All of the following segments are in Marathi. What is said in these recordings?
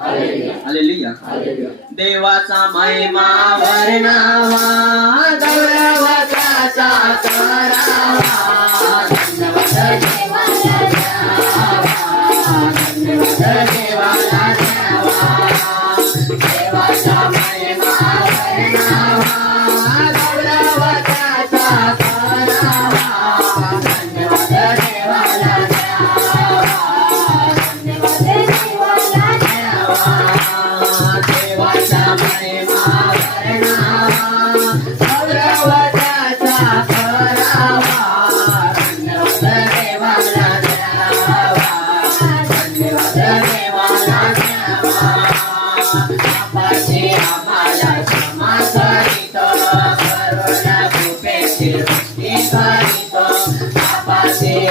हालेलुया. हालेलुया. देवाचा महिमा वर्णावा गौरव त्याचा करावा.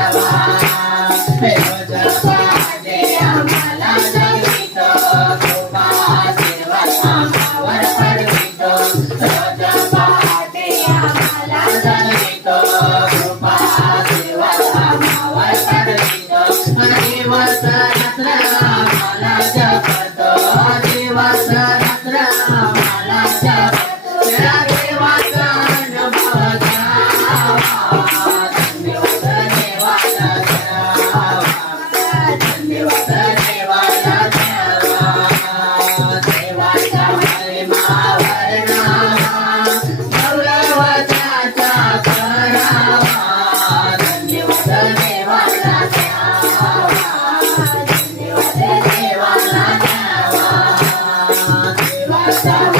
देवाला superstar.